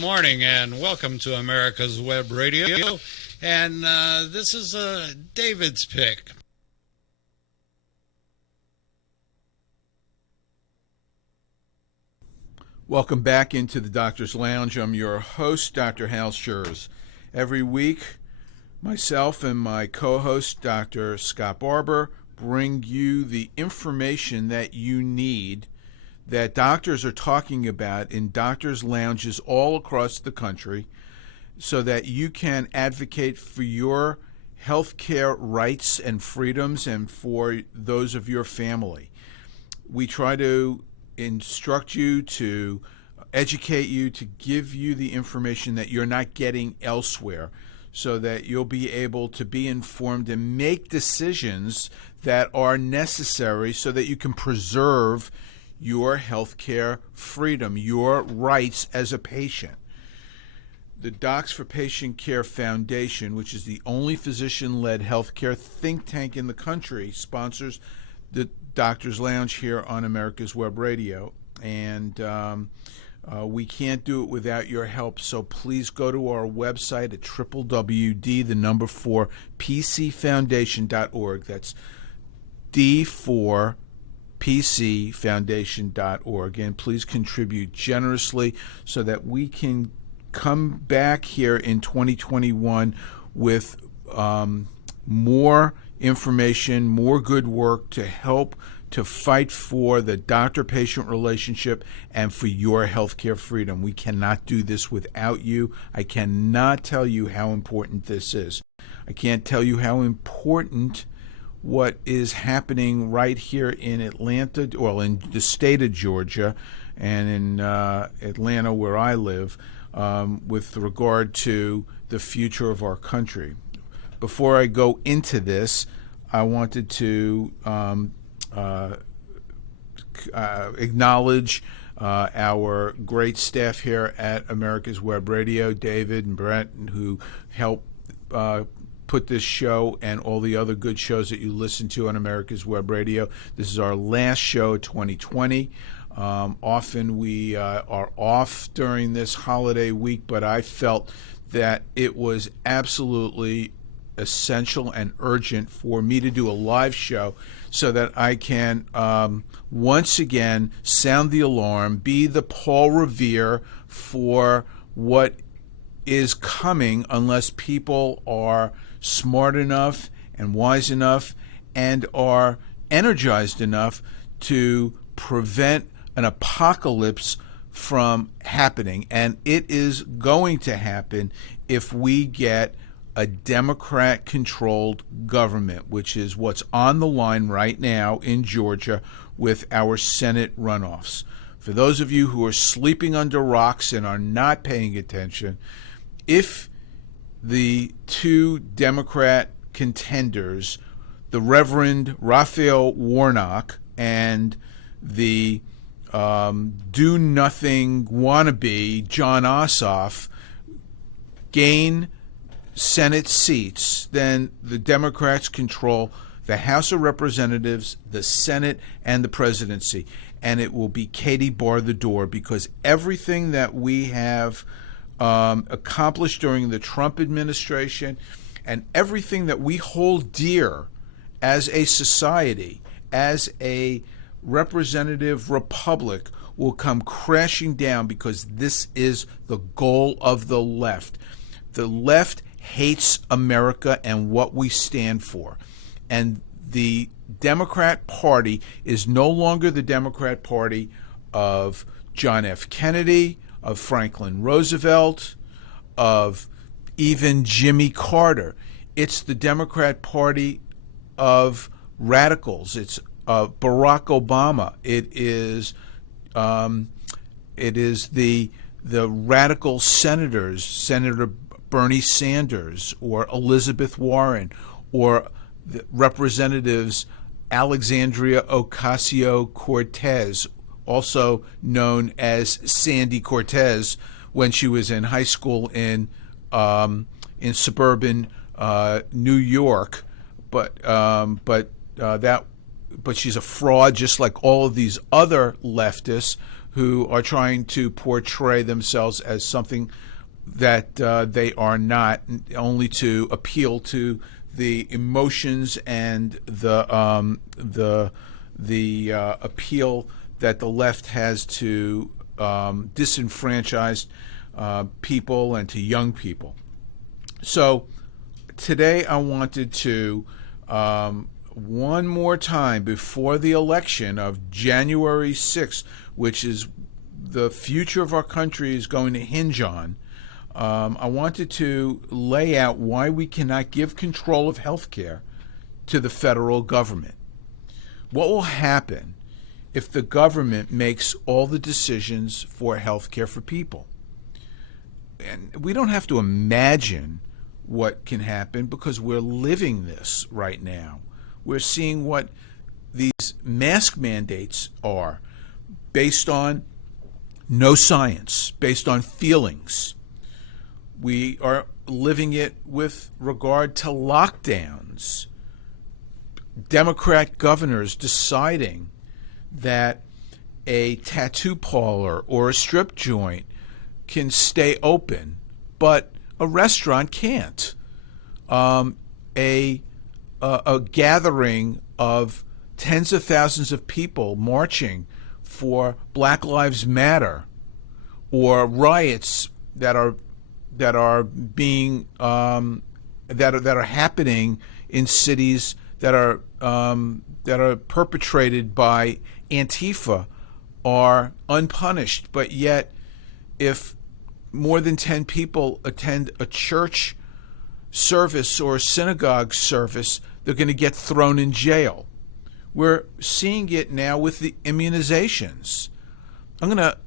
morning and welcome to America's Web Radio. And this is David's pick. Welcome back into the Doctor's Lounge. I'm your host, Dr. Hal Scherz. Every week, myself and my co-host, Dr. Scott Barber, bring you the information that you need that doctors are talking about in doctors' lounges all across the country so that you can advocate for your health care rights and freedoms and for those of your family. We try to instruct you, to educate you, to give you the information that you're not getting elsewhere so that you'll be able to be informed and make decisions that are necessary so that you can preserve your health care freedom, your rights as a patient. The Docs for Patient Care Foundation, which is the only physician-led healthcare think tank in the country, sponsors the Doctor's Lounge here on America's Web Radio, and we can't do it without your help. So please go to our website at www.pcfoundation.org. That's D4PCFoundation.org, and please contribute generously so that we can come back here in 2021 with more information, more good work to help to fight for the doctor-patient relationship and for your healthcare freedom. We cannot do this without you. I cannot tell you how important this is. I can't tell you how important what is happening right here in Atlanta, well, in the state of Georgia and in Atlanta where I live, with regard to the future of our country. Before I go into this, I wanted to acknowledge our great staff here at America's Web Radio, David and Brett, who helped put this show and all the other good shows that you listen to on America's Web Radio. This is our last show of 2020. Often we are off during this holiday week, but I felt that it was absolutely essential and urgent for me to do a live show so that I can once again sound the alarm, be the Paul Revere for what is coming unless people are smart enough and wise enough and are energized enough to prevent an apocalypse from happening. And it is going to happen if we get a Democrat-controlled government, which is what's on the line right now in Georgia with our Senate runoffs. For those of you who are sleeping under rocks and are not paying attention, if the two Democrat contenders, the Reverend Raphael Warnock and the do-nothing wannabe John Ossoff, gain Senate seats, then the Democrats control the House of Representatives, the Senate, and the presidency. And it will be Katie bar the door, because everything that we have accomplished during the Trump administration and everything that we hold dear as a society, as a representative republic, will come crashing down, because this is the goal of the left. The left hates America and what we stand for. And the Democrat Party is no longer the Democrat Party of John F. Kennedy, of Franklin Roosevelt, of even Jimmy Carter. It's the Democrat Party of radicals. It's Barack Obama. It is the radical senators, Senator Bernie Sanders or Elizabeth Warren, or the Representatives Alexandria Ocasio-Cortez, also known as Sandy Cortez, when she was in high school in suburban New York, but she's a fraud, just like all of these other leftists who are trying to portray themselves as something that they are not, only to appeal to the emotions and the appeal that the left has to disenfranchised people and to young people. So today I wanted to, one more time before the election of January 6th, which is the future of our country is going to hinge on, I wanted to lay out why we cannot give control of health care to the federal government. What will happen if the government makes all the decisions for health care for people? And we don't have to imagine what can happen because we're living this right now. We're seeing what these mask mandates are based on no science, based on feelings. We are living it with regard to lockdowns. Democrat governors deciding that a tattoo parlor or a strip joint can stay open, but a restaurant can't. A gathering of tens of thousands of people marching for Black Lives Matter, or riots that are being that are happening in cities that are perpetrated by Antifa, are unpunished. But yet, if more than 10 people attend a church service or a synagogue service, they're going to get thrown in jail. We're seeing it now with the immunizations. I'm going to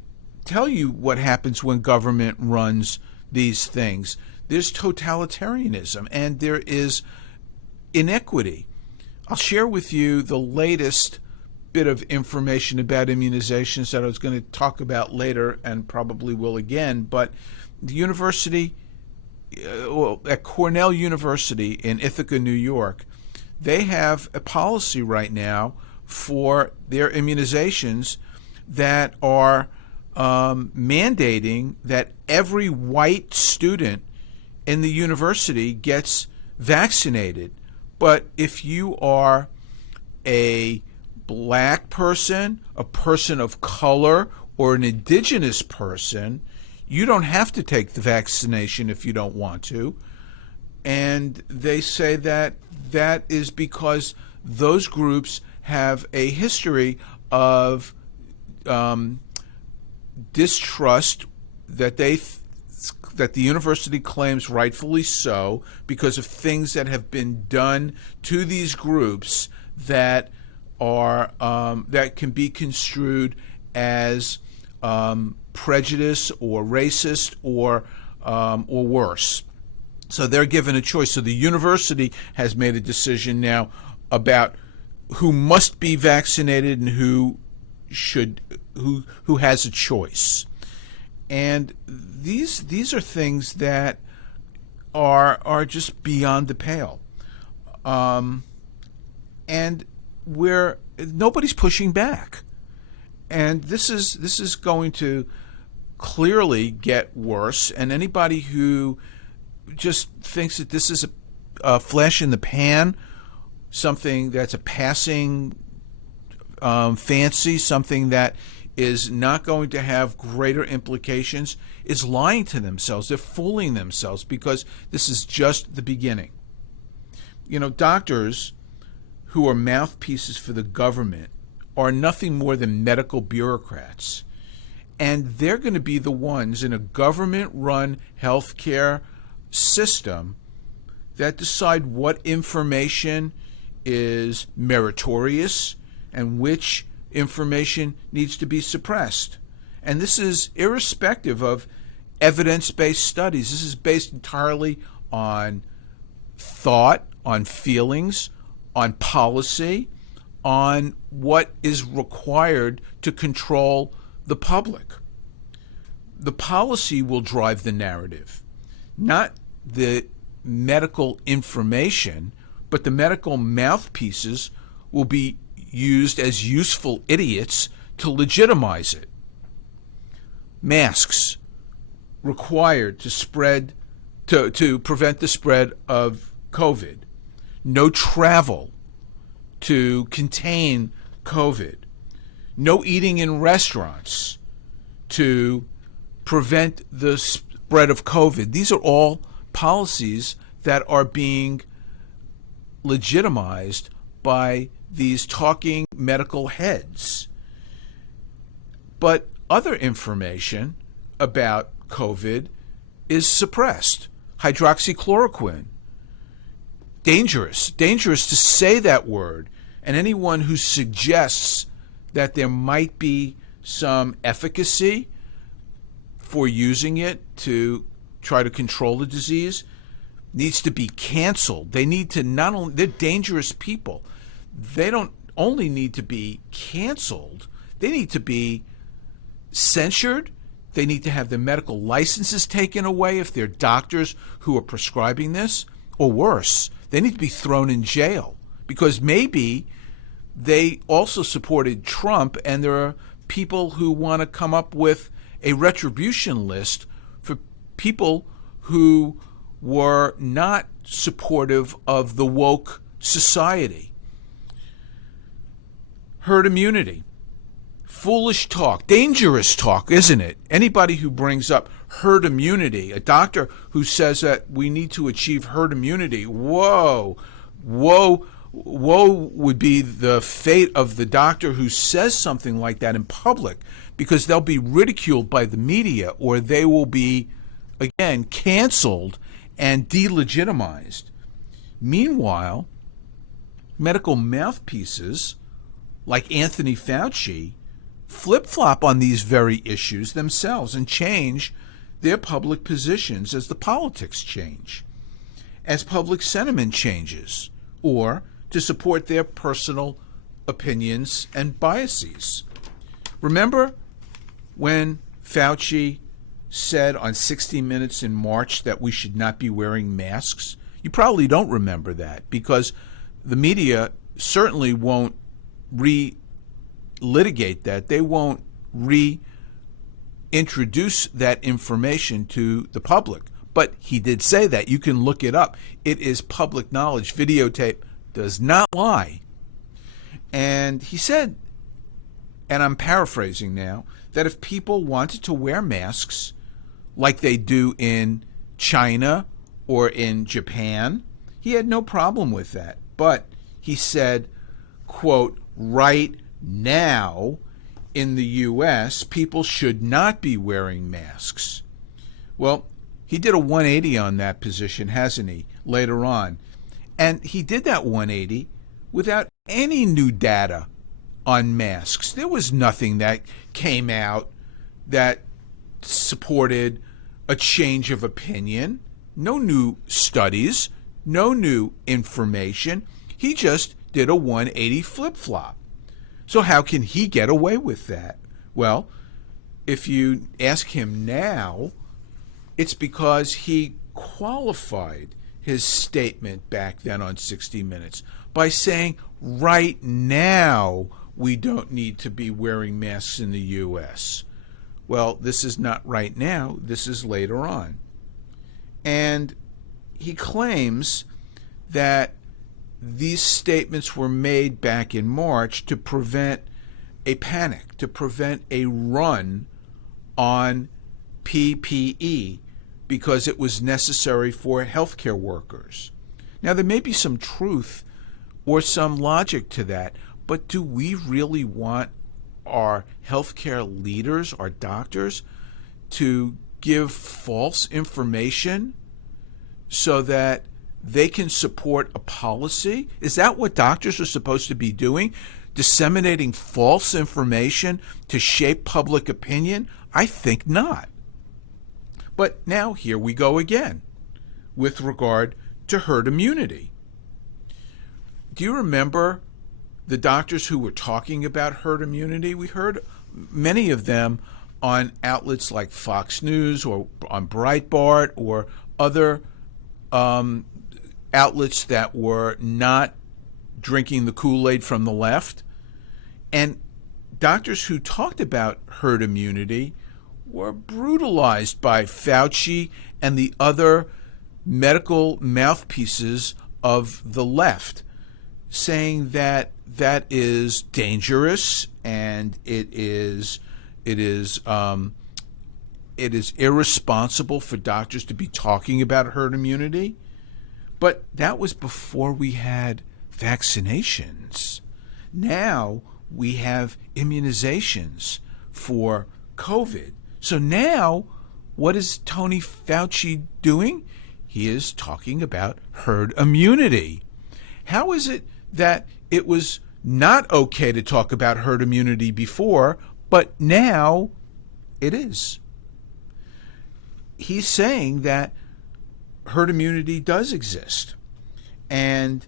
tell you what happens when government runs these things. There's totalitarianism and there is inequity. I'll share with you the latest bit of information about immunizations that I was going to talk about later and probably will again, but the university, at Cornell University in Ithaca, New York, they have a policy right now for their immunizations that are mandating that every white student in the university gets vaccinated. But if you are a black person, a person of color, or an indigenous person, you don't have to take the vaccination if you don't want to. And they say that that is because those groups have a history of distrust that that the university claims rightfully so, because of things that have been done to these groups that are that can be construed as prejudice or racist or worse. So they're given a choice. So the university has made a decision now about who must be vaccinated and who has a choice. And these are things that are just beyond the pale. And where nobody's pushing back. And this is going to clearly get worse. And anybody who just thinks that this is a flash in the pan, something that's a passing fancy, something that is not going to have greater implications, is lying to themselves. They're fooling themselves, because this is just the beginning. You know, doctors who are mouthpieces for the government are nothing more than medical bureaucrats. And they're going to be the ones in a government-run healthcare system that decide what information is meritorious and which information needs to be suppressed. And this is irrespective of evidence-based studies. This is based entirely on thought, on feelings, on policy, on what is required to control the public. The policy will drive the narrative, not the medical information, but the medical mouthpieces will be used as useful idiots to legitimize it. masks required to prevent the spread of COVID. No travel to contain COVID. No eating in restaurants to prevent the spread of COVID. These are all policies that are being legitimized by these talking medical heads. But other information about COVID is suppressed. Hydroxychloroquine. Dangerous to say that word. And anyone who suggests that there might be some efficacy for using it to try to control the disease needs to be canceled. They need to they're dangerous people. They don't only need to be canceled, they need to be censured. They need to have their medical licenses taken away if they're doctors who are prescribing this, or worse, they need to be thrown in jail because maybe they also supported Trump and there are people who want to come up with a retribution list for people who were not supportive of the woke society. Herd immunity. Foolish talk, dangerous talk, isn't it? Anybody who brings up herd immunity, a doctor who says that we need to achieve herd immunity, woe would be the fate of the doctor who says something like that in public, because they'll be ridiculed by the media or they will be, again, canceled and delegitimized. Meanwhile, medical mouthpieces like Anthony Fauci flip-flop on these very issues themselves and change their public positions as the politics change, as public sentiment changes, or to support their personal opinions and biases. Remember when Fauci said on 60 Minutes in March that we should not be wearing masks? You probably don't remember that because the media certainly won't litigate that. They won't reintroduce that information to the public. But he did say that. You can look it up. It is public knowledge. Videotape does not lie. And he said, and I'm paraphrasing now, that if people wanted to wear masks like they do in China or in Japan, he had no problem with that. But he said, quote, right now in the U.S., people should not be wearing masks. Well, he did a 180 on that position, hasn't he, later on? And he did that 180 without any new data on masks. There was nothing that came out that supported a change of opinion. No new studies, no new information. He just did a 180 flip-flop. So how can he get away with that? Well, if you ask him now, it's because he qualified his statement back then on 60 Minutes by saying, right now, we don't need to be wearing masks in the U.S. Well, this is not right now. This is later on. And he claims that these statements were made back in March to prevent a panic, to prevent a run on PPE because it was necessary for healthcare workers. Now, there may be some truth or some logic to that, but do we really want our healthcare leaders, our doctors, to give false information so that they can support a policy? Is that what doctors are supposed to be doing? Disseminating false information to shape public opinion? I think not. But now here we go again with regard to herd immunity. Do you remember the doctors who were talking about herd immunity? We heard many of them on outlets like Fox News or on Breitbart or other outlets that were not drinking the Kool-Aid from the left. And doctors who talked about herd immunity were brutalized by Fauci and the other medical mouthpieces of the left, saying that that is dangerous and it is irresponsible for doctors to be talking about herd immunity. But that was before we had vaccinations. Now we have immunizations for COVID. So now what is Tony Fauci doing? He is talking about herd immunity. How is it that it was not okay to talk about herd immunity before, but now it is? He's saying that herd immunity does exist. And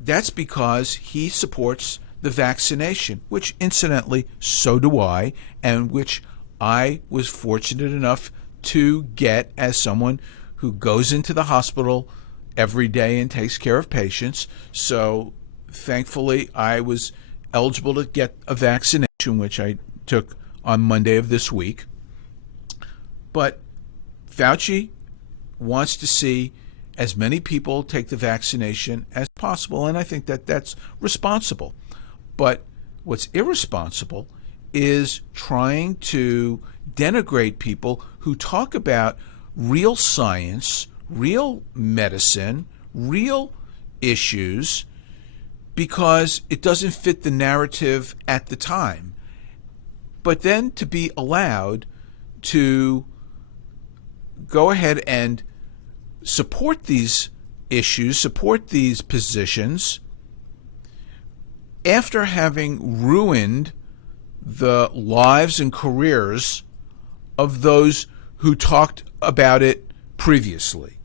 that's because he supports the vaccination, which incidentally, so do I, and which I was fortunate enough to get as someone who goes into the hospital every day and takes care of patients. So thankfully, I was eligible to get a vaccination, which I took on Monday of this week. But Fauci wants to see as many people take the vaccination as possible, and I think that that's responsible. But what's irresponsible is trying to denigrate people who talk about real science, real medicine, real issues, because it doesn't fit the narrative at the time. But then to be allowed to go ahead and support these issues, support these positions, after having ruined the lives and careers of those who talked about it previously.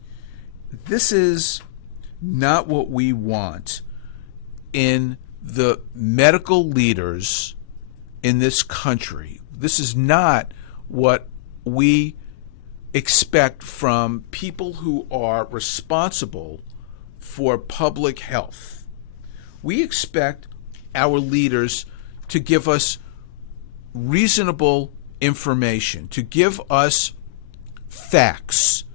This is not what we want in the medical leaders in this country. This is not what we expect from people who are responsible for public health. We expect our leaders to give us reasonable information, to give us facts,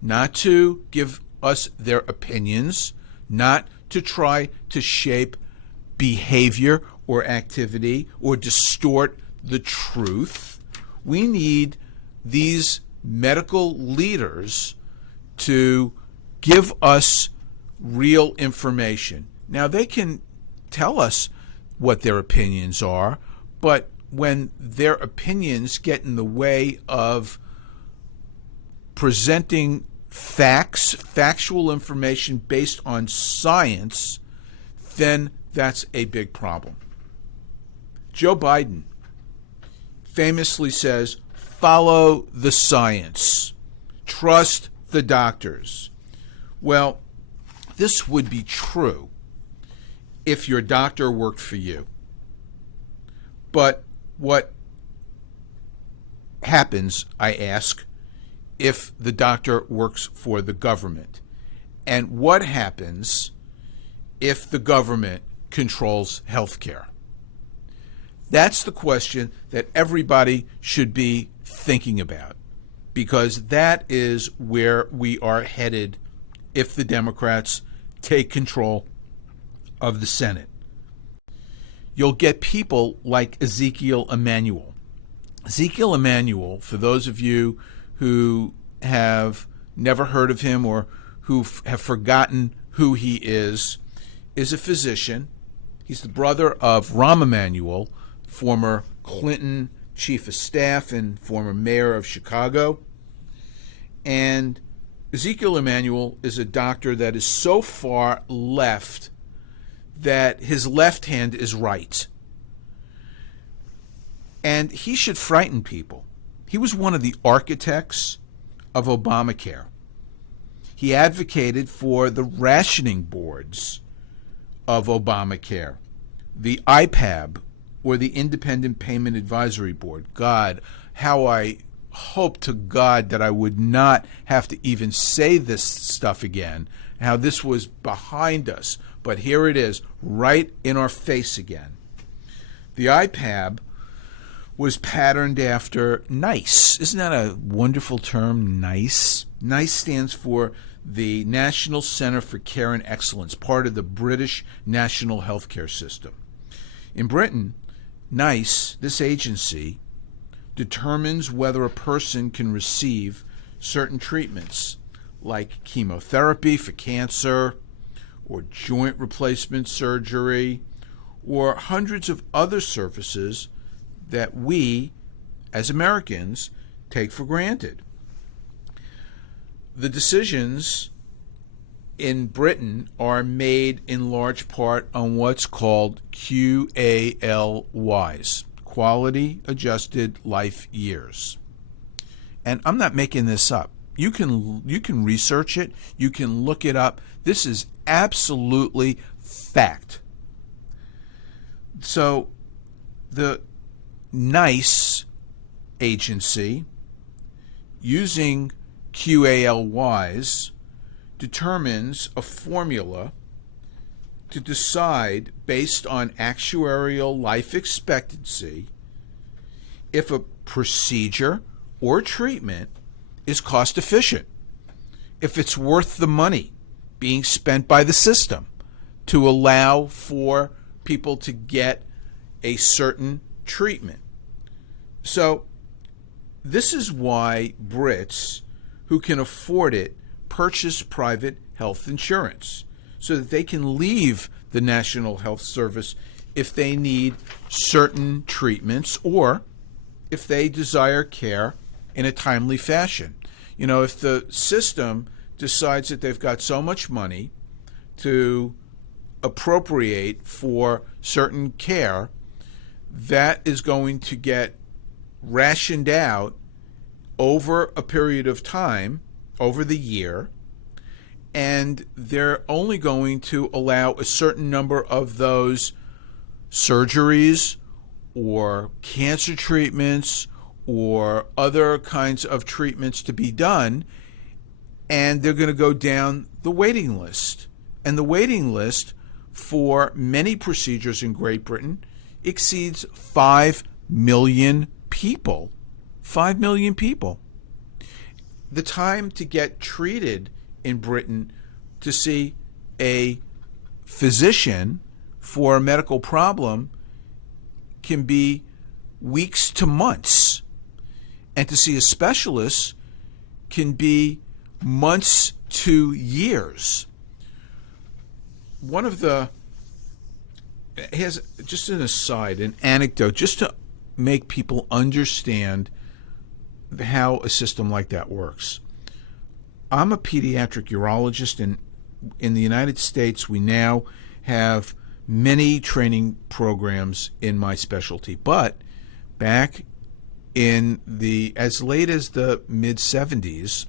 not to give us their opinions, not to try to shape behavior or activity or distort the truth. We need these medical leaders to give us real information. Now, they can tell us what their opinions are, but when their opinions get in the way of presenting facts, factual information based on science, then that's a big problem. Joe Biden famously says, follow the science, trust the doctors. Well, this would be true if your doctor worked for you. But what happens, I ask, if the doctor works for the government? And what happens if the government controls health care? That's the question that everybody should be thinking about, because that is where we are headed if the Democrats take control of the Senate. You'll get people like Ezekiel Emanuel. Ezekiel Emanuel, for those of you who have never heard of him or who have forgotten who he is a physician. He's the brother of Rahm Emanuel, former Clinton chief of staff and former mayor of Chicago. And Ezekiel Emanuel is a doctor that is so far left that his left hand is right. And he should frighten people. He was one of the architects of Obamacare. He advocated for the rationing boards of Obamacare, the IPAB, or the Independent Payment Advisory Board. God, how I hope to God that I would not have to even say this stuff again, how this was behind us, but here it is, right in our face again. The IPAB was patterned after NICE. Isn't that a wonderful term, NICE? NICE stands for the National Centre for Care and Excellence, part of the British National Healthcare System. In Britain, NICE, this agency, determines whether a person can receive certain treatments like chemotherapy for cancer or joint replacement surgery or hundreds of other services that we, as Americans, take for granted. The decisions in Britain are made in large part on what's called QALYs, Quality Adjusted Life Years. And I'm not making this up. You can research it. You can look it up. This is absolutely fact. So the NICE agency, using QALYs, determines a formula to decide, based on actuarial life expectancy, if a procedure or treatment is cost efficient, if it's worth the money being spent by the system to allow for people to get a certain treatment. So this is why Brits who can afford it purchase private health insurance, so that they can leave the National Health Service if they need certain treatments or if they desire care in a timely fashion. You know, if the system decides that they've got so much money to appropriate for certain care, that is going to get rationed out over a period of time, over the year, and they're only going to allow a certain number of those surgeries or cancer treatments or other kinds of treatments to be done, and they're going to go down the waiting list. And the waiting list for many procedures in Great Britain exceeds 5 million people. 5 million people. The time to get treated in Britain to see a physician for a medical problem can be weeks to months. And to see a specialist can be months to years. One of the, here's just an aside, an anecdote, just to make people understand how a system like that works. I'm a pediatric urologist, and in the United States, we now have many training programs in my specialty. But back in the, as late as the mid-70s,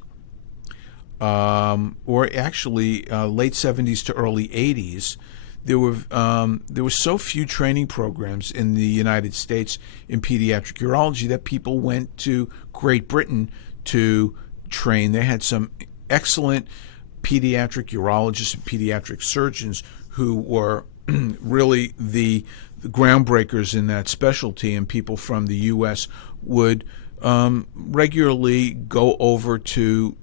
or actually late 70s to early 80s, there were so few training programs in the United States in pediatric urology that people went to Great Britain to train. They had some excellent pediatric urologists and pediatric surgeons who were really the groundbreakers in that specialty, and people from the U.S. would regularly go over to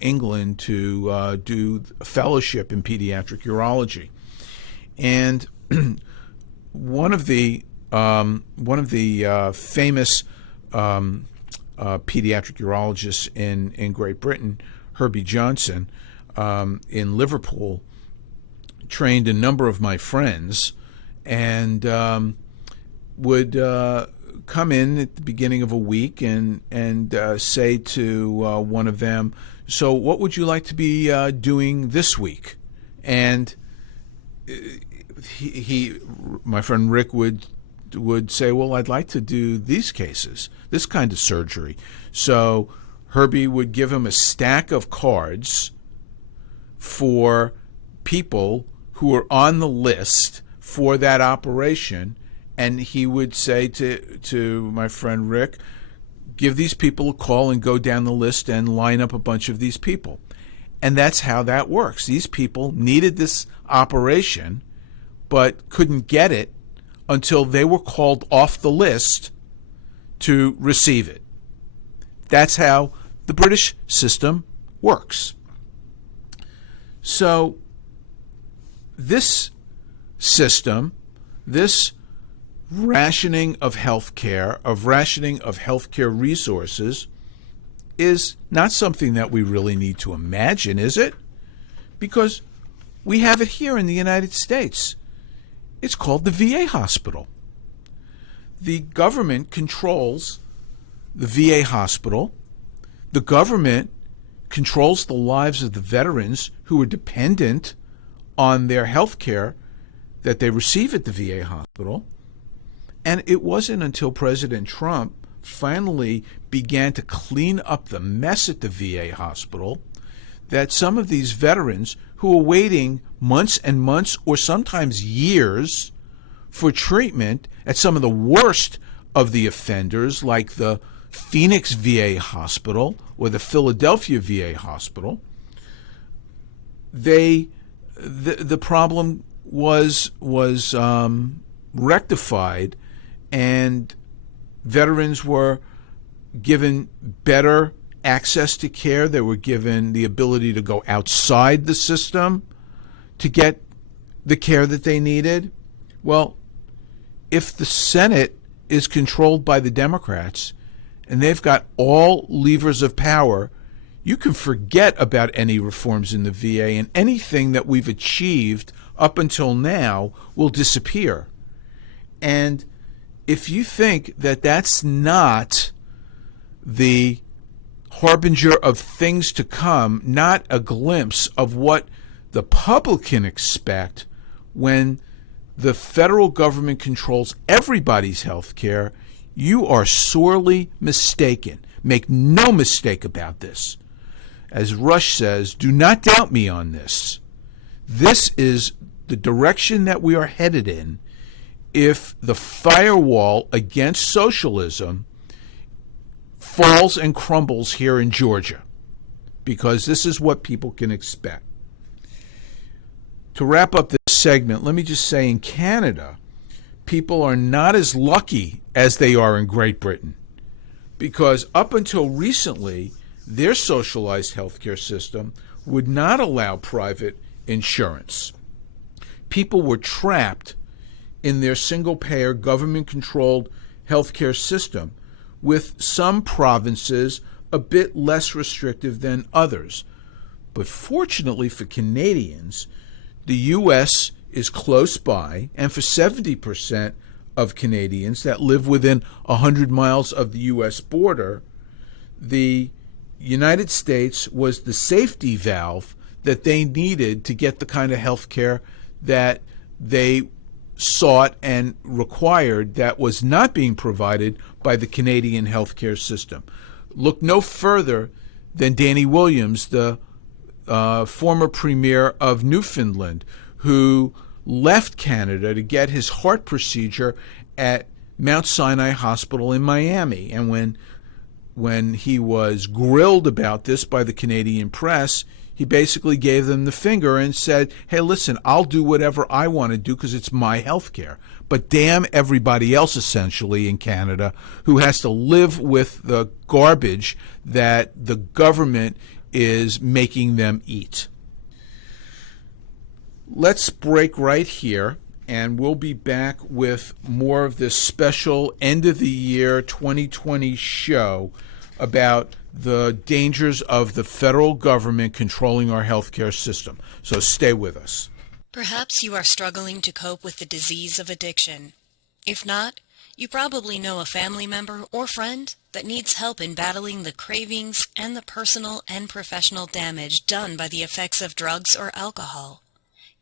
England to do a fellowship in pediatric urology. And one of the famous pediatric urologists in Great Britain, Herbie Johnson, in Liverpool, trained a number of my friends, and would come in at the beginning of a week and say to one of them, "So what would you like to be doing this week?" And my friend Rick would say, "Well, I'd like to do these cases, this kind of surgery." So Herbie would give him a stack of cards for people who were on the list for that operation, and he would say to my friend Rick, "Give these people a call and go down the list and line up a bunch of these people." And that's how that works. These people needed this operation but couldn't get it until they were called off the list to receive it. That's how the British system works. So this system, this rationing of healthcare, resources, is not something that we really need to imagine, is it? Because we have it here in the United States. It's called the VA hospital. The government controls the VA hospital. The government controls the lives of the veterans who are dependent on their health care that they receive at the VA hospital. And it wasn't until President Trump finally began to clean up the mess at the VA hospital that some of these veterans who were waiting months and months or sometimes years for treatment at some of the worst of the offenders, like the Phoenix VA hospital or the Philadelphia VA hospital, the problem was rectified, and veterans were given better access to care. They were given the ability to go outside the system to get the care that they needed. Well, if the Senate is controlled by the Democrats and they've got all levers of power, you can forget about any reforms in the VA, and anything that we've achieved up until now will disappear. And if you think that that's not the harbinger of things to come, not a glimpse of what the public can expect when the federal government controls everybody's health care, you are sorely mistaken. Make no mistake about this. As Rush says, do not doubt me on this. This is the direction that we are headed in if the firewall against socialism falls and crumbles here in Georgia, because this is what people can expect. To wrap up this segment, let me just say in Canada, people are not as lucky as they are in Great Britain, because up until recently, their socialized healthcare system would not allow private insurance. People were trapped in their single-payer, government-controlled healthcare system, with some provinces a bit less restrictive than others. But fortunately for Canadians, the U.S. is close by, and for 70% of Canadians that live within 100 miles of the U.S. border, the United States was the safety valve that they needed to get the kind of health care that they sought and required that was not being provided by the Canadian healthcare system. Look no further than Danny Williams, the former premier of Newfoundland, who left Canada to get his heart procedure at Mount Sinai Hospital in Miami. And when he was grilled about this by the Canadian press, he basically gave them the finger and said, hey, listen, I'll do whatever I want to do because it's my health care. But damn everybody else, essentially, in Canada who has to live with the garbage that the government is making them eat. Let's break right here, and we'll be back with more of this special end-of-the-year 2020 show about the dangers of the federal government controlling our healthcare system. So stay with us. Perhaps you are struggling to cope with the disease of addiction. If not, you probably know a family member or friend that needs help in battling the cravings and the personal and professional damage done by the effects of drugs or alcohol.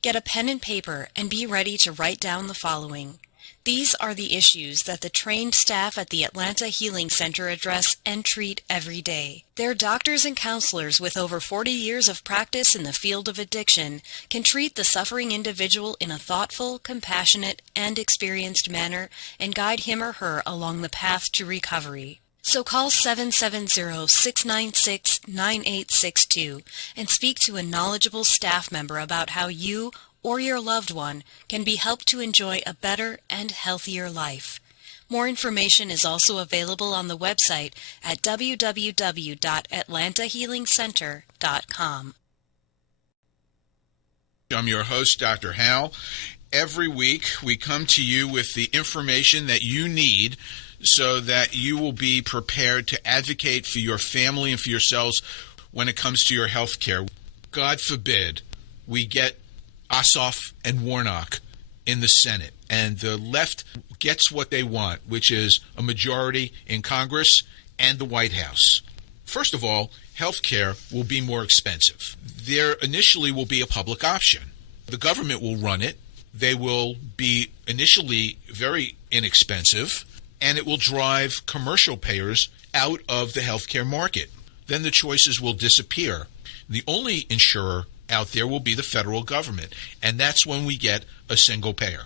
Get a pen and paper and be ready to write down the following. These are the issues that the trained staff at the Atlanta Healing Center address and treat every day. Their doctors and counselors with over 40 years of practice in the field of addiction can treat the suffering individual in a thoughtful, compassionate, and experienced manner and guide him or her along the path to recovery. So call 770-696-9862 and speak to a knowledgeable staff member about how you or your loved one can be helped to enjoy a better and healthier life. More information is also available on the website at www.atlantahealingcenter.com. I'm your host, Dr. Hal. Every week we come to you with the information that you need so that you will be prepared to advocate for your family and for yourselves when it comes to your health care. God forbid we get Ossoff and Warnock in the Senate and the left gets what they want, which is a majority in Congress and the White House. First of all, health care will be more expensive. There initially will be a public option. The government will run it. They will be initially very inexpensive, and it will drive commercial payers out of the healthcare market. Then the choices will disappear. The only insurer out there will be the federal government, and that's when we get a single payer.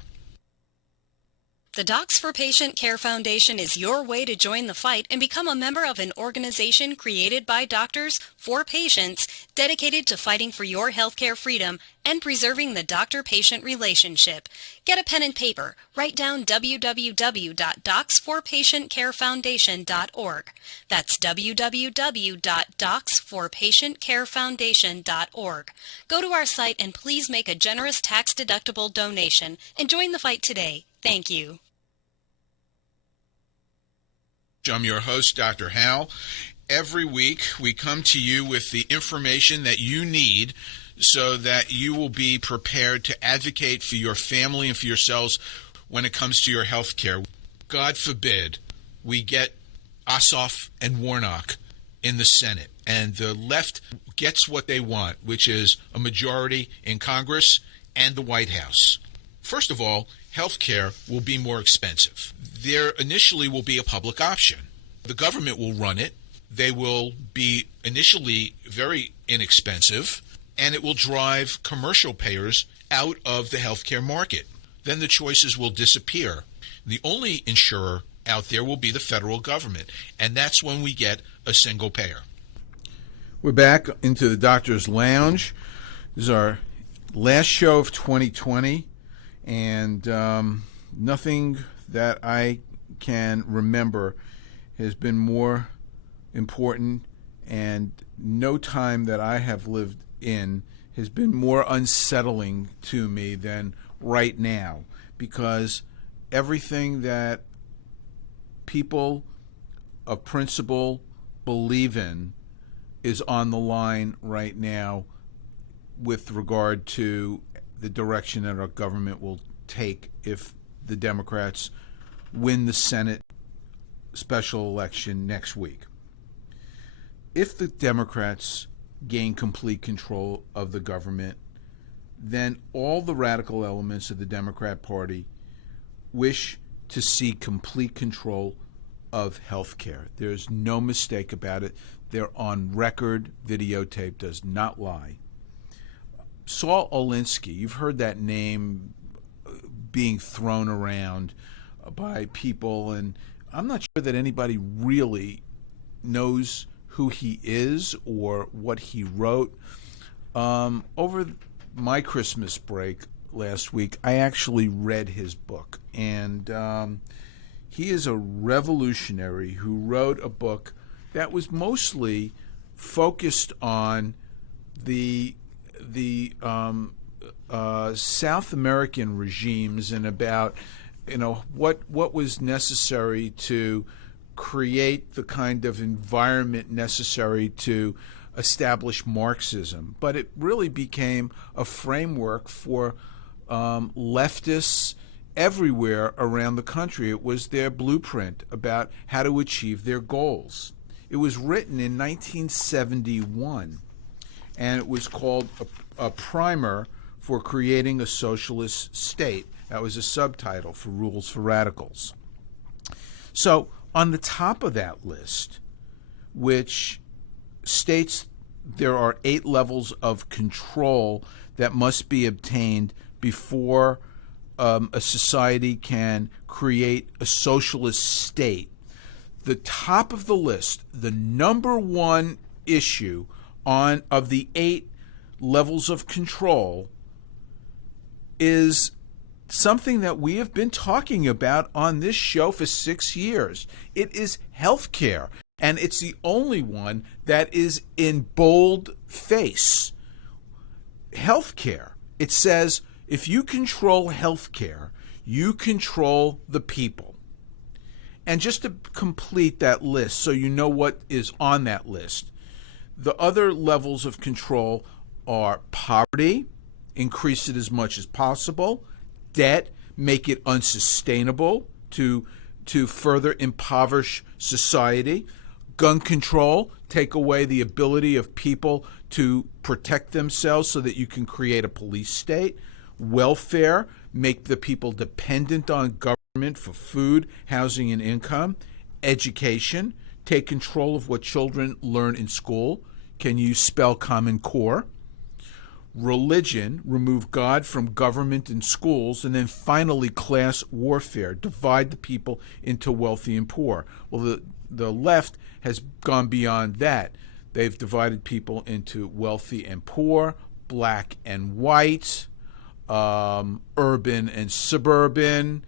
The Docs for Patient Care Foundation is your way to join the fight and become a member of an organization created by doctors for patients dedicated to fighting for your healthcare freedom and preserving the doctor-patient relationship. Get a pen and paper. Write down www.docsforpatientcarefoundation.org. That's www.docsforpatientcarefoundation.org. Go to our site and please make a generous tax-deductible donation and join the fight today. Thank you. I'm your host, Dr. Hal. Every week we come to you with the information that you need so that you will be prepared to advocate for your family and for yourselves when it comes to your health care. God forbid we get Ossoff and Warnock in the Senate and the left gets what they want, which is a majority in Congress and the White House. First of all, health care will be more expensive. There initially will be a public option. The government will run it. They will be initially very inexpensive, and it will drive commercial payers out of the healthcare market. Then the choices will disappear. The only insurer out there will be the federal government, and that's when we get a single payer. We're back into the Doctor's Lounge. This is our last show of 2020. And nothing that I can remember has been more important, and no time that I have lived in has been more unsettling to me than right now, because everything that people of principle believe in is on the line right now with regard to the direction that our government will take if the Democrats win the Senate special election next week. If the Democrats gain complete control of the government, then all the radical elements of the Democrat Party wish to see complete control of health care. There's no mistake about it. They're on record. Videotape does not lie. Saul Olinsky, you've heard that name being thrown around by people, and I'm not sure that anybody really knows who he is or what he wrote. Over my Christmas break last week, I actually read his book, and he is a revolutionary who wrote a book that was mostly focused on the South American regimes and about what was necessary to create the kind of environment necessary to establish Marxism. But it really became a framework for leftists everywhere around the country. It was their blueprint about how to achieve their goals. It was written in 1971. And it was called a primer for creating a socialist state. That was a subtitle for Rules for Radicals. So on the top of that list, which states there are 8 levels of control that must be obtained before a society can create a socialist state, the top of the list, the number one issue of the 8 levels of control is something that we have been talking about on this show for 6 years. It is healthcare, and it's the only one that is in bold face. Healthcare. It says if you control healthcare, you control the people. And just to complete that list so you know what is on that list, the other levels of control are poverty, increase it as much as possible, debt, make it unsustainable to further impoverish society, gun control, take away the ability of people to protect themselves so that you can create a police state, welfare, make the people dependent on government for food, housing, and income, education, take control of what children learn in school. Can you spell Common Core? Religion, remove God from government and schools, and then finally class warfare, divide the people into wealthy and poor. Well, the left has gone beyond that. They've divided people into wealthy and poor, black and white, urban and suburban,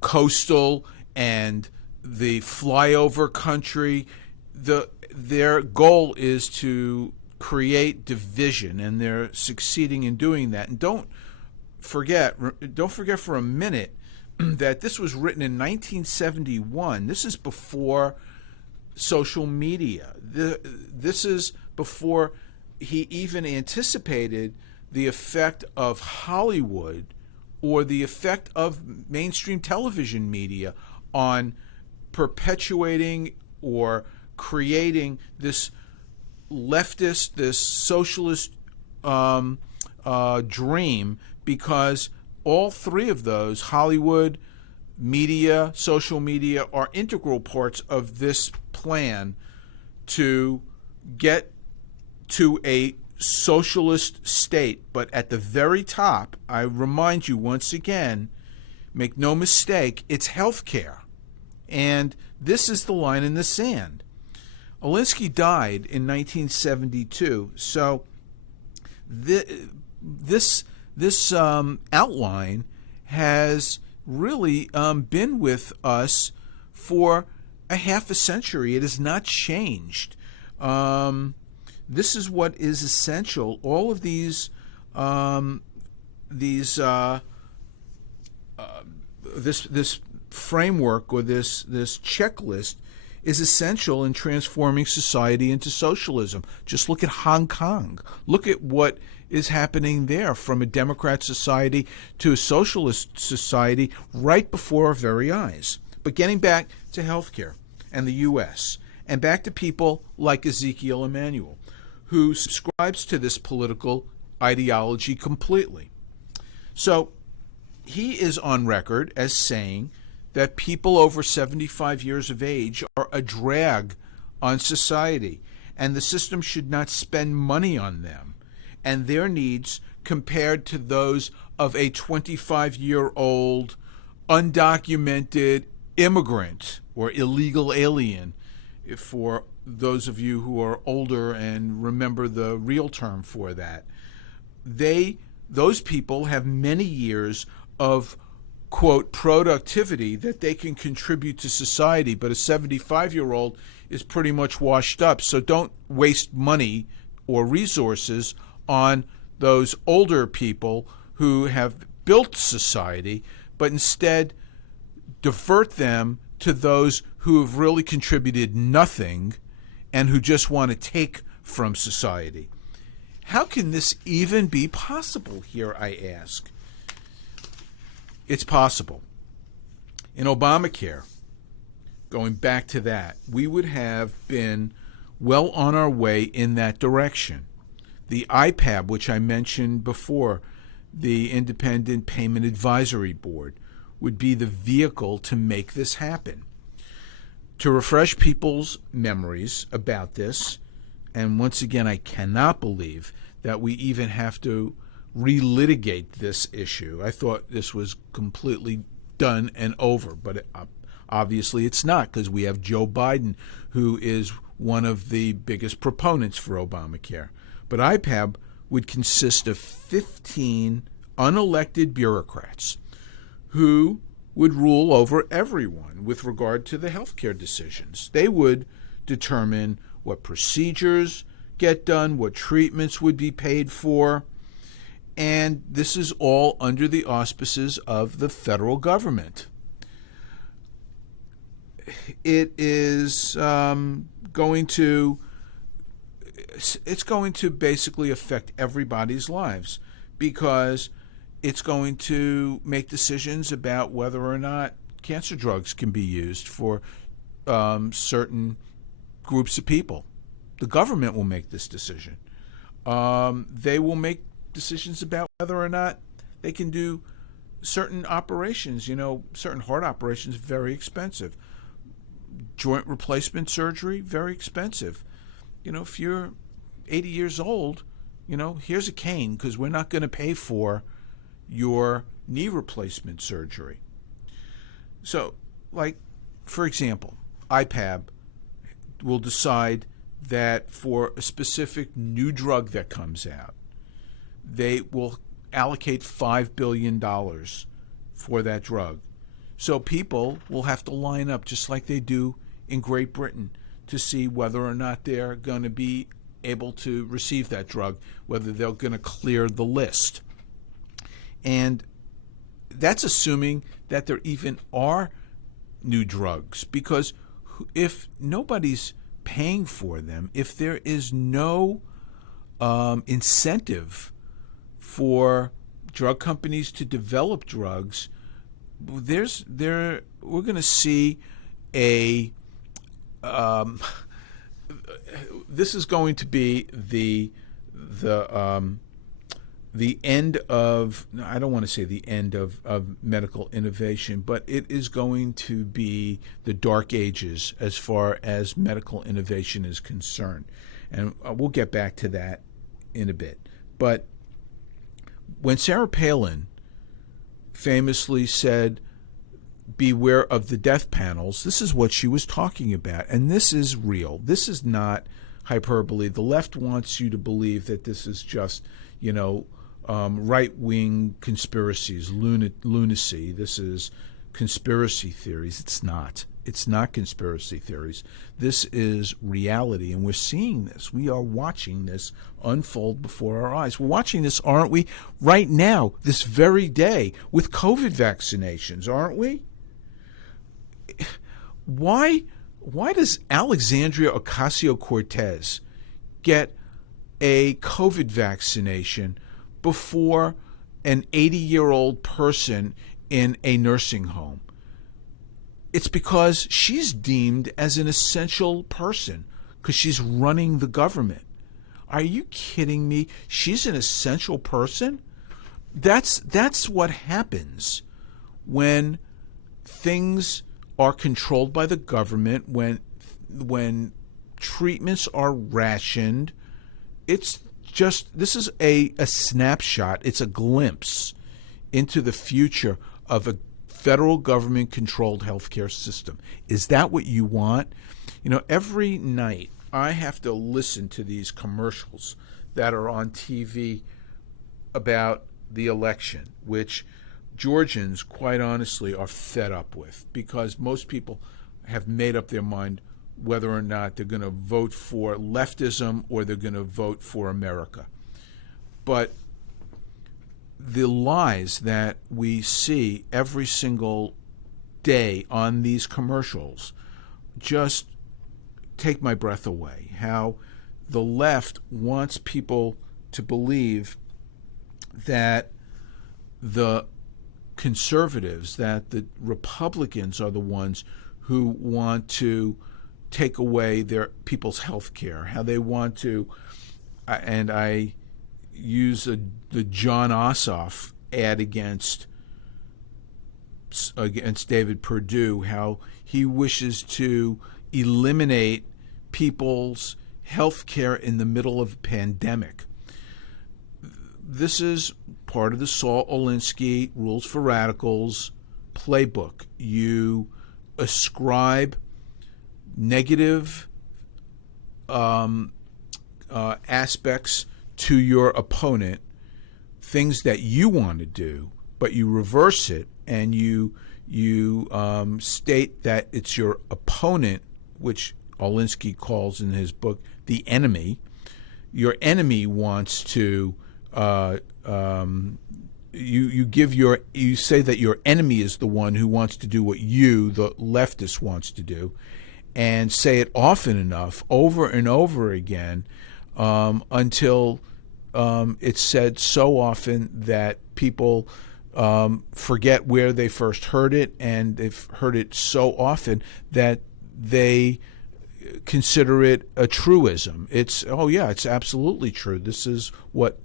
coastal and the flyover country. Their goal is to create division, and they're succeeding in doing that. And don't forget for a minute that this was written in 1971. This is before social media. This is before he even anticipated the effect of Hollywood or the effect of mainstream television media on perpetuating or creating this leftist, this socialist dream, because all three of those, Hollywood, media, social media, are integral parts of this plan to get to a socialist state. But at the very top, I remind you once again, make no mistake, it's healthcare. And this is the line in the sand. Olinsky died in 1972, so this outline has really been with us for a half a century. It has not changed. This is what is essential. All of these this framework or this checklist is essential in transforming society into socialism. Just look at Hong Kong. Look at what is happening there, from a democrat society to a socialist society right before our very eyes. But getting back to healthcare and the U.S., and back to people like Ezekiel Emanuel, who subscribes to this political ideology completely. So he is on record as saying that people over 75 years of age are a drag on society, and the system should not spend money on them and their needs compared to those of a 25-year-old undocumented immigrant or illegal alien, for those of you who are older and remember the real term for that. Those people have many years of, quote, productivity that they can contribute to society, but a 75-year-old is pretty much washed up. So don't waste money or resources on those older people who have built society, but instead divert them to those who have really contributed nothing and who just want to take from society. How can this even be possible here, I ask? It's possible. In Obamacare, going back to that, we would have been well on our way in that direction. The IPAB, which I mentioned before, the Independent Payment Advisory Board, would be the vehicle to make this happen. To refresh people's memories about this, and once again, I cannot believe that we even have to relitigate this issue. I thought this was completely done and over, but obviously it's not, because we have Joe Biden, who is one of the biggest proponents for Obamacare. But IPAB would consist of 15 unelected bureaucrats who would rule over everyone with regard to the healthcare decisions. They would determine what procedures get done, what treatments would be paid for, and this is all under the auspices of the federal government. It is going to basically affect everybody's lives, because it's going to make decisions about whether or not cancer drugs can be used for certain groups of people. The government will make this decision. They will make decisions about whether or not they can do certain operations. Certain heart operations, very expensive. Joint replacement surgery, very expensive. If you're 80 years old, here's a cane, because we're not going to pay for your knee replacement surgery. So, for example, IPAB will decide that for a specific new drug that comes out, they will allocate $5 billion for that drug. So people will have to line up, just like they do in Great Britain, to see whether or not they're going to be able to receive that drug, whether they're going to clear the list. And that's assuming that there even are new drugs, because if nobody's paying for them, if there is no incentive for drug companies to develop drugs, we're going to see this is going to be the end of, I don't want to say the end of medical innovation, but it is going to be the dark ages as far as medical innovation is concerned. And we'll get back to that in a bit. But when Sarah Palin famously said, "Beware of the death panels," this is what she was talking about. And this is real. This is not hyperbole. The left wants you to believe that this is just, right-wing conspiracies, lunacy. This is conspiracy theories. It's not. It's not conspiracy theories. This is reality, and we're seeing this. We are watching this unfold before our eyes. We're watching this, aren't we, right now, this very day, with COVID vaccinations, aren't we? Why does Alexandria Ocasio-Cortez get a COVID vaccination before an 80-year-old person in a nursing home? It's because she's deemed as an essential person, because she's running the government. Are you kidding me? She's an essential person? That's what happens when things are controlled by the government, when treatments are rationed. This is a snapshot. It's a glimpse into the future of a federal government-controlled healthcare system. Is that what you want? Every night I have to listen to these commercials that are on TV about the election, which Georgians, quite honestly, are fed up with, because most people have made up their mind whether or not they're going to vote for leftism or they're going to vote for America. But the lies that we see every single day on these commercials just take my breath away. How the left wants people to believe that the conservatives, that the Republicans are the ones who want to take away their people's health care, how they want to, and I use the John Ossoff ad against David Perdue, how he wishes to eliminate people's health care in the middle of a pandemic. This is part of the Saul Olinsky Rules for Radicals playbook. You ascribe negative aspects to your opponent, things that you want to do, but you reverse it and you state that it's your opponent, which Olinsky calls in his book the enemy. Your enemy wants to you say that your enemy is the one who wants to do what you, the leftist, wants to do, and say it often enough, over and over again, until it's said so often that people forget where they first heard it, and they've heard it so often that they consider it a truism. It's, oh yeah, it's absolutely true. This is what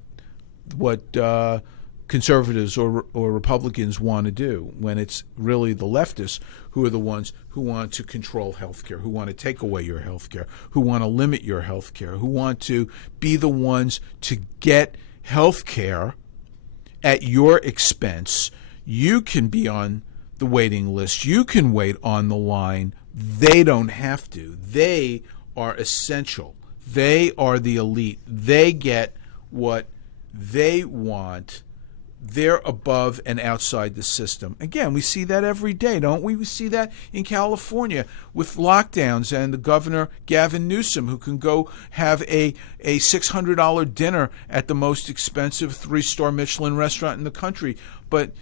conservatives or Republicans want to do, when it's really the leftists who are the ones who want to control health care, who want to take away your health care, who want to limit your health care, who want to be the ones to get health care at your expense. You can be on the waiting list. You can wait on the line. They don't have to. They are essential. They are the elite. They get what they want. They're above and outside the system. Again, we see that every day, don't we? We see that in California with lockdowns and the governor, Gavin Newsom, who can go have a $600 dinner at the most expensive 3-star Michelin restaurant in the country. But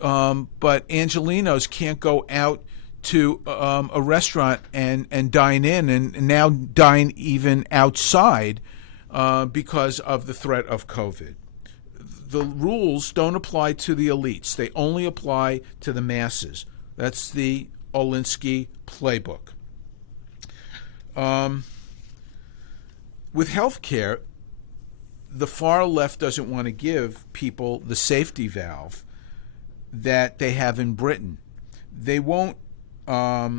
Angelinos can't go out to a restaurant and dine in, and now dine even outside because of the threat of COVID. The rules don't apply to the elites. They only apply to the masses. That's the Olinsky playbook. With health care, the far left doesn't want to give people the safety valve that they have in Britain. They won't allow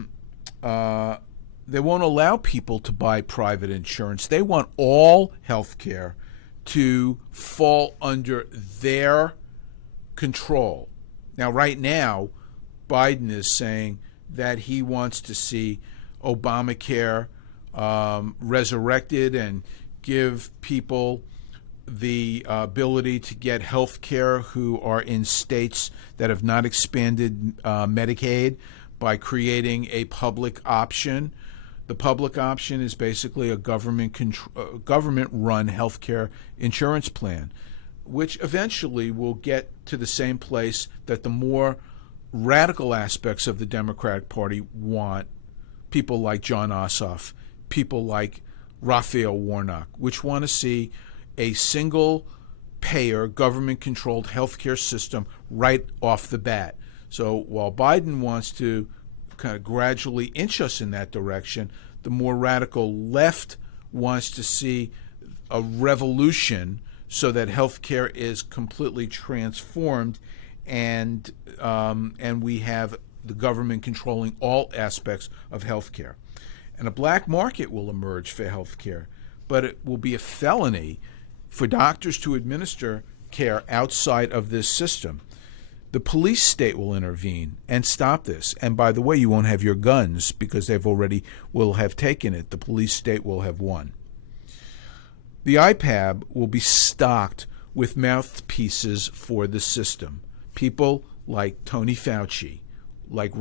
people to buy private insurance. They want all health care to fall under their control. Now, right now, Biden is saying that he wants to see Obamacare resurrected and give people the ability to get health care who are in states that have not expanded Medicaid by creating a public option. The public option is basically a government-run healthcare insurance plan, which eventually will get to the same place that the more radical aspects of the Democratic Party want. People like John Ossoff, people like Raphael Warnock, which want to see a single-payer, government-controlled healthcare system right off the bat. So while Biden wants to kind of gradually inch us in that direction, the more radical left wants to see a revolution so that healthcare is completely transformed, and we have the government controlling all aspects of healthcare. And a black market will emerge for healthcare, but it will be a felony for doctors to administer care outside of this system. The police state will intervene and stop this. And by the way, you won't have your guns because will have taken it. The police state will have won. The IPAB will be stocked with mouthpieces for the system. People like Tony Fauci, like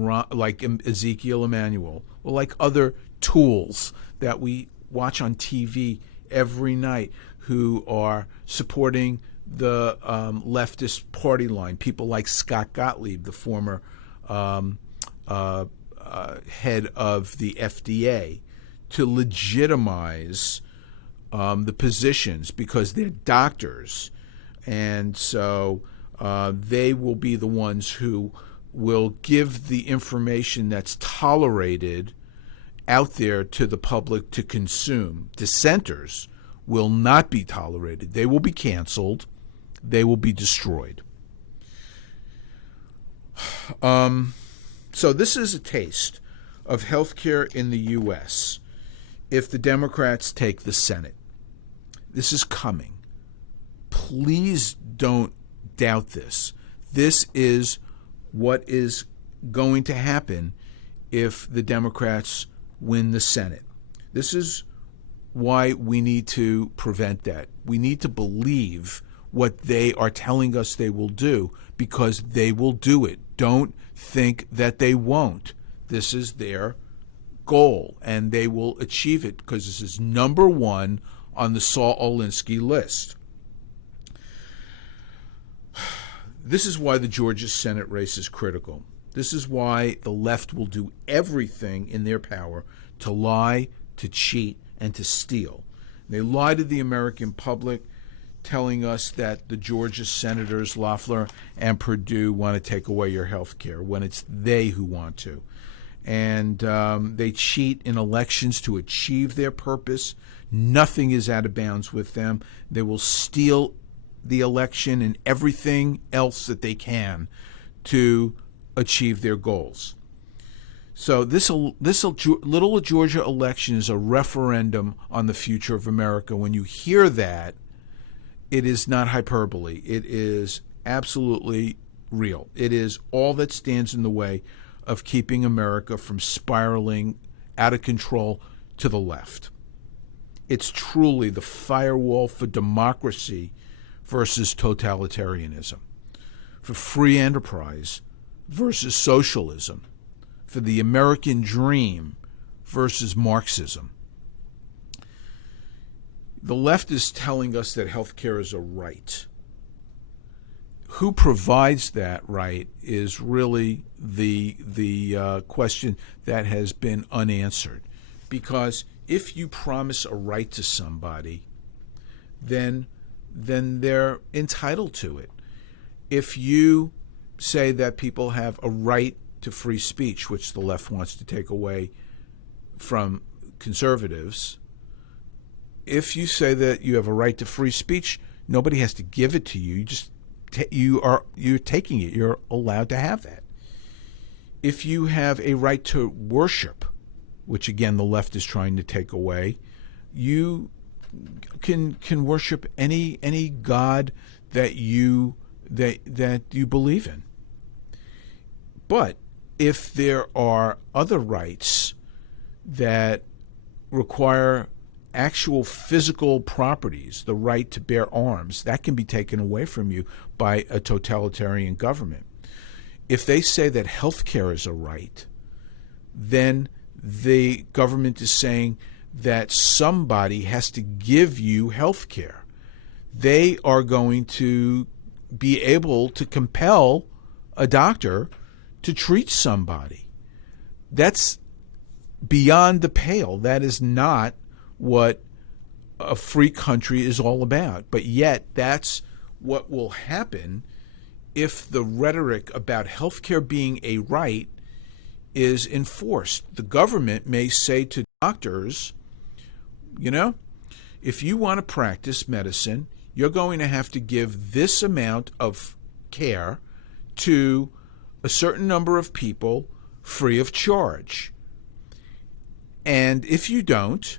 Ezekiel Emanuel, or like other tools that we watch on TV every night who are supporting the leftist party line. People like Scott Gottlieb, the former head of the FDA, to legitimize the positions because they're doctors. And so they will be the ones who will give the information that's tolerated out there to the public to consume. Dissenters will not be tolerated. They will be canceled. They will be destroyed. So this is a taste of healthcare in the U.S. if the Democrats take the Senate. This is coming. Please don't doubt this. This is what is going to happen if the Democrats win the Senate. This is why we need to prevent that. We need to believe what they are telling us they will do, because they will do it. don't think that they won't. This is their goal, and they will achieve it because this is number one on the Saul Olinsky list. This is why the Georgia Senate race is critical. This is why the left will do everything in their power to lie, to cheat, and to steal. They lie to the American public, telling us that the Georgia senators, Loeffler and Perdue, want to take away your health care when it's they who want to. And they cheat in elections to achieve their purpose. Nothing is out of bounds with them. They will steal the election and everything else that they can to achieve their goals. So this little Georgia election is a referendum on the future of America. When you hear that, it is not hyperbole. It is absolutely real. It is all that stands in the way of keeping America from spiraling out of control to the left. It's truly the firewall for democracy versus totalitarianism, for free enterprise versus socialism, for the American dream versus Marxism. The left is telling us that health care is a right. Who provides that right is really the question that has been unanswered. Because if you promise a right to somebody, then they're entitled to it. If you say that people have a right to free speech, which the left wants to take away from conservatives, if you say that you have a right to free speech, nobody has to give it to you. You're taking it. You're allowed to have that. If you have a right to worship, which again the left is trying to take away, you can worship any god that you believe in. But if there are other rights that require actual physical properties, the right to bear arms, that can be taken away from you by a totalitarian government. If they say that health care is a right, then the government is saying that somebody has to give you health care. They are going to be able to compel a doctor to treat somebody. That's beyond the pale. That is not what a free country is all about. But yet, that's what will happen if the rhetoric about healthcare being a right is enforced. The government may say to doctors, if you want to practice medicine, you're going to have to give this amount of care to a certain number of people free of charge. And if you don't,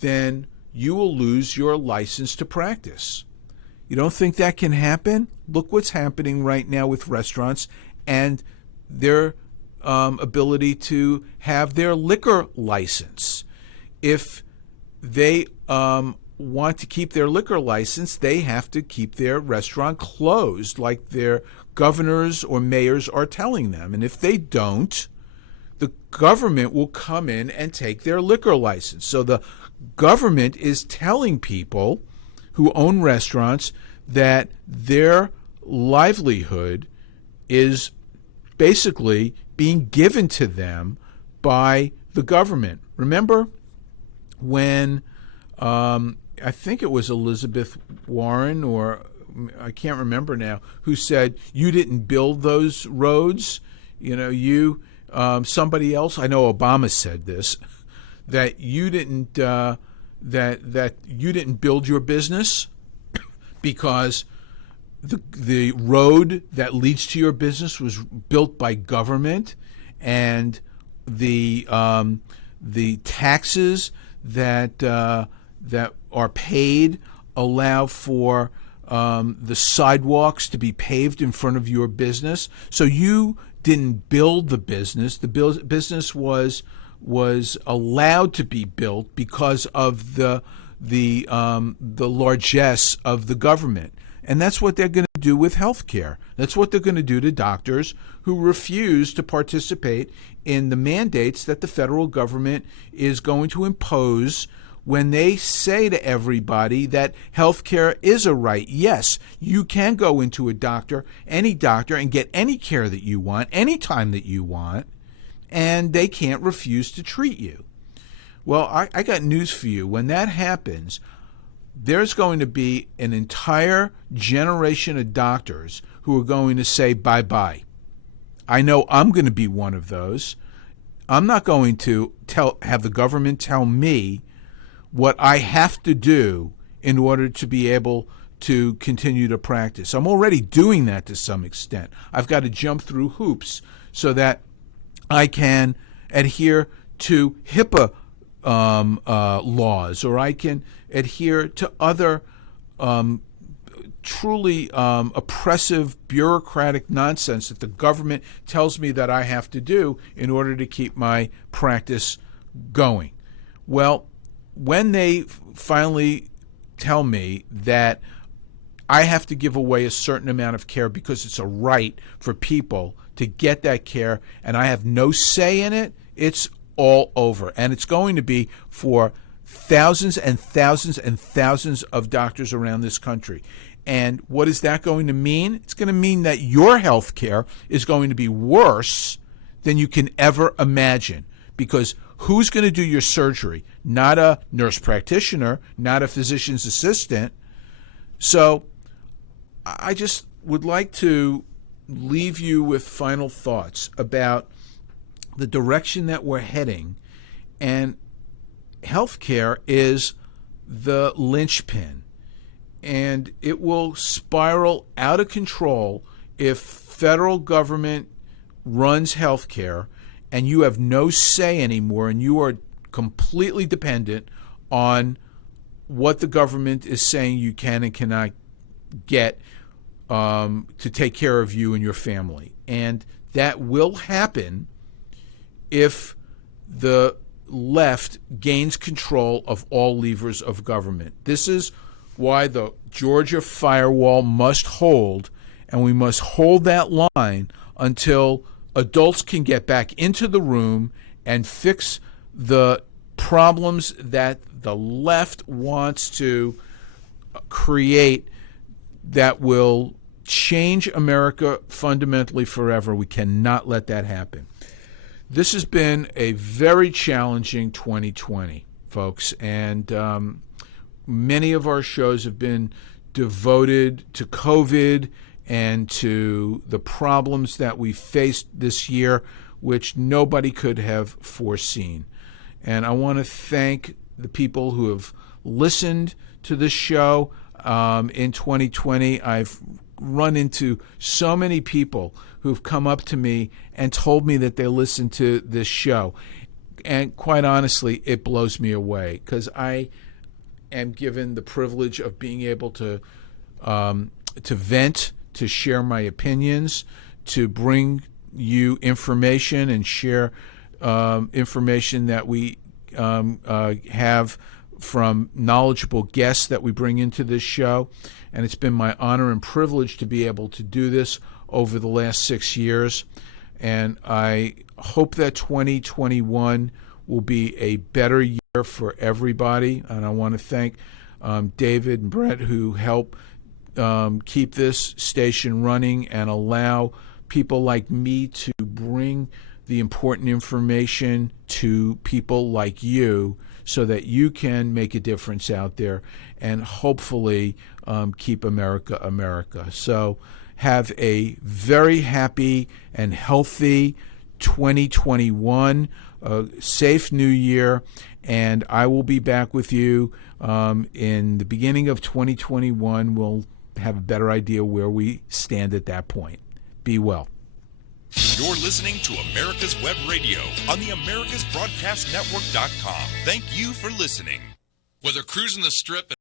then you will lose your license to practice. You don't think that can happen? Look what's happening right now with restaurants and their ability to have their liquor license. If they want to keep their liquor license, they have to keep their restaurant closed like their governors or mayors are telling them. And if they don't, the government will come in and take their liquor license. So the government is telling people who own restaurants that their livelihood is basically being given to them by the government. Remember when I think it was Elizabeth Warren, or I can't remember now, who said, you didn't build those roads, somebody else, I know Obama said this, that you didn't that you didn't build your business because the road that leads to your business was built by government, and the taxes that are paid allow for the sidewalks to be paved in front of your business. So you didn't build the business. The business was allowed to be built because of the largesse of the government. And that's what they're going to do with health care. That's what they're going to do to doctors who refuse to participate in the mandates that the federal government is going to impose when they say to everybody that health care is a right. Yes, you can go into a doctor, any doctor, and get any care that you want, anytime that you want, and they can't refuse to treat you. Well, I got news for you. When that happens, there's going to be an entire generation of doctors who are going to say bye-bye. I know I'm going to be one of those. I'm not going to have the government tell me what I have to do in order to be able to continue to practice. I'm already doing that to some extent. I've got to jump through hoops so that I can adhere to HIPAA laws, or I can adhere to other truly oppressive bureaucratic nonsense that the government tells me that I have to do in order to keep my practice going. Well, when they finally tell me that I have to give away a certain amount of care because it's a right for people to get that care and I have no say in it, it's all over. And it's going to be for thousands and thousands and thousands of doctors around this country. And what is that going to mean? It's going to mean that your health care is going to be worse than you can ever imagine. Because who's going to do your surgery? Not a nurse practitioner, not a physician's assistant. So I just would like to leave you with final thoughts about the direction that we're heading. And healthcare is the linchpin. And it will spiral out of control if federal government runs healthcare and you have no say anymore and you are completely dependent on what the government is saying you can and cannot get to take care of you and your family. And that will happen if the left gains control of all levers of government. This is why the Georgia firewall must hold, and we must hold that line until adults can get back into the room and fix the problems that the left wants to create that will change America fundamentally forever. We cannot let that happen. This has been a very challenging 2020, folks, and many of our shows have been devoted to COVID and to the problems that we faced this year, which nobody could have foreseen. And I want to thank the people who have listened to this show in 2020. I've run into so many people who've come up to me and told me that they listen to this show. And quite honestly, it blows me away because I am given the privilege of being able to vent, to share my opinions, to bring you information and share information that we have from knowledgeable guests that we bring into this show. And it's been my honor and privilege to be able to do this over the last 6 years. And I hope that 2021 will be a better year for everybody. And I want to thank David and Brett, who help keep this station running and allow people like me to bring the important information to people like you so that you can make a difference out there and hopefully keep America America. So have a very happy and healthy 2021, a safe new year, and I will be back with you in the beginning of 2021. We'll have a better idea where we stand at that point. Be well. You're listening to America's Web Radio on the AmericasBroadcastNetwork.com. Thank you for listening. Whether cruising the strip